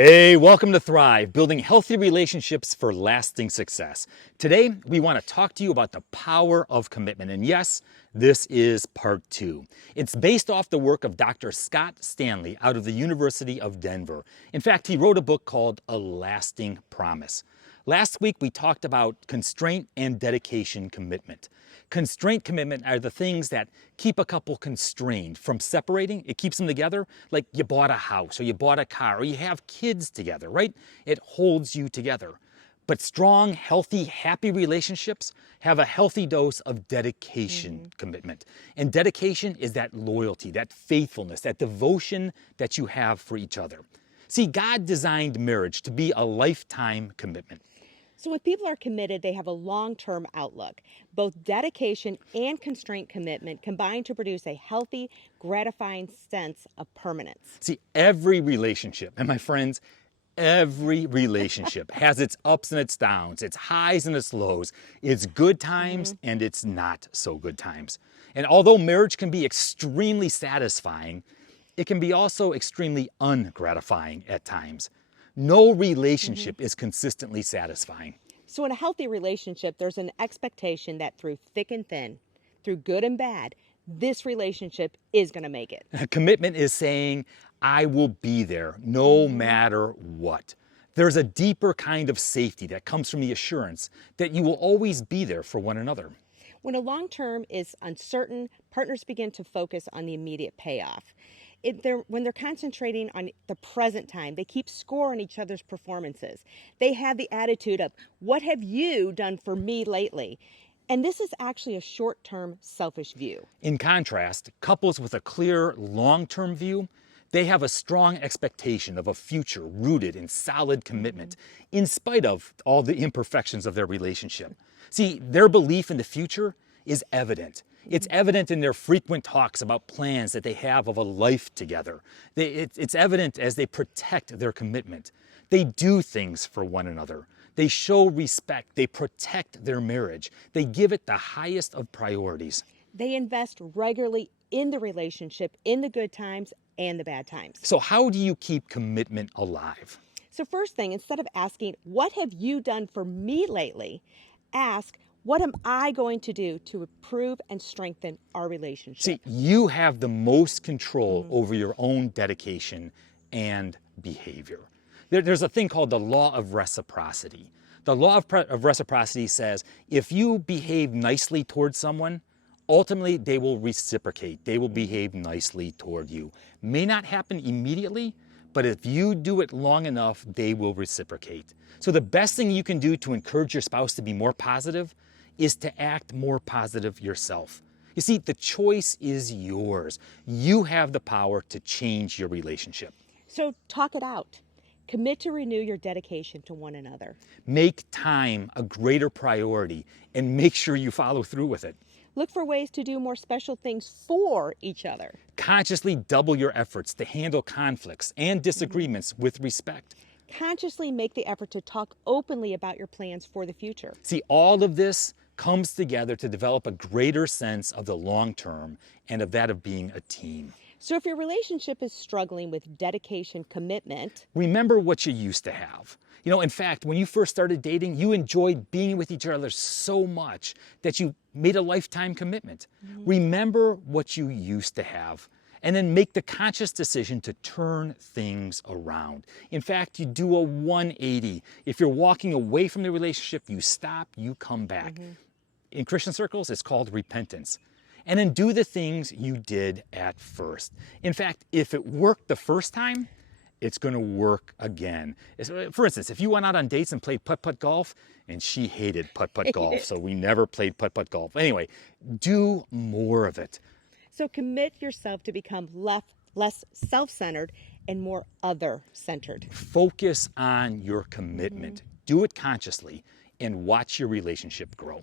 Hey, welcome to Thrive, building healthy relationships for lasting success. Today, we want to talk to you about the power of commitment. And yes, this is part 2. It's based off the work of Dr. Scott Stanley out of the University of Denver. In fact, he wrote a book called A Lasting Promise. Last week, we talked about constraint and dedication commitment. Constraint commitment are the things that keep a couple constrained from separating. It keeps them together, like you bought a house or you bought a car or you have kids together, right? It holds you together. But strong, healthy, happy relationships have a healthy dose of dedication commitment. And dedication is that loyalty, that faithfulness, that devotion that you have for each other. See, God designed marriage to be a lifetime commitment. So when people are committed, they have a long-term outlook. Both dedication and constraint commitment combine to produce a healthy, gratifying sense of permanence. See, every relationship, and my friends, every relationship has its ups and its downs, its highs and its lows, its good times and its not so good times. And although marriage can be extremely satisfying, it can be also extremely ungratifying at times. No relationship is consistently satisfying. So in a healthy relationship, there's an expectation that through thick and thin, through good and bad, this relationship is going to make it. Commitment is saying, I will be there no matter what. There's a deeper kind of safety that comes from the assurance that you will always be there for one another. When a long term is uncertain, partners begin to focus on the immediate payoff. When they're concentrating on the present time, they keep score on each other's performances. They have the attitude of, what have you done for me lately? And this is actually a short-term selfish view. In contrast, couples with a clear long-term view, they have a strong expectation of a future rooted in solid commitment, in spite of all the imperfections of their relationship. See, their belief in the future is evident. It's evident in their frequent talks about plans that they have of a life together. It's evident as they protect their commitment. They do things for one another. They show respect. They protect their marriage. They give it the highest of priorities. They invest regularly in the relationship, in the good times and the bad times. So how do you keep commitment alive? So first thing, instead of asking, what have you done for me lately? Ask, what am I going to do to improve and strengthen our relationship? See, you have the most control over your own dedication and behavior. There's a thing called the law of reciprocity. The law of reciprocity says if you behave nicely towards someone, ultimately they will reciprocate. They will behave nicely toward you. May not happen immediately, but if you do it long enough, they will reciprocate. So the best thing you can do to encourage your spouse to be more positive is to act more positive yourself. You see, the choice is yours. You have the power to change your relationship. So talk it out. Commit to renew your dedication to one another. Make time a greater priority and make sure you follow through with it. Look for ways to do more special things for each other. Consciously double your efforts to handle conflicts and disagreements with respect. Consciously make the effort to talk openly about your plans for the future. See, all of this comes together to develop a greater sense of the long term and of that of being a team. So if your relationship is struggling with dedication, commitment, remember what you used to have. You know, in fact, when you first started dating, you enjoyed being with each other so much that you made a lifetime commitment. Remember what you used to have, and then make the conscious decision to turn things around. In fact, you do a 180. If you're walking away from the relationship, you stop, you come back. In Christian circles, it's called repentance. And then do the things you did at first. In fact, if it worked the first time, it's going to work again. For instance, if you went out on dates and played putt-putt golf, and she hated putt-putt golf, so we never played putt-putt golf. Anyway, do more of it. So commit yourself to become less self-centered and more other-centered. Focus on your commitment. Do it consciously and watch your relationship grow.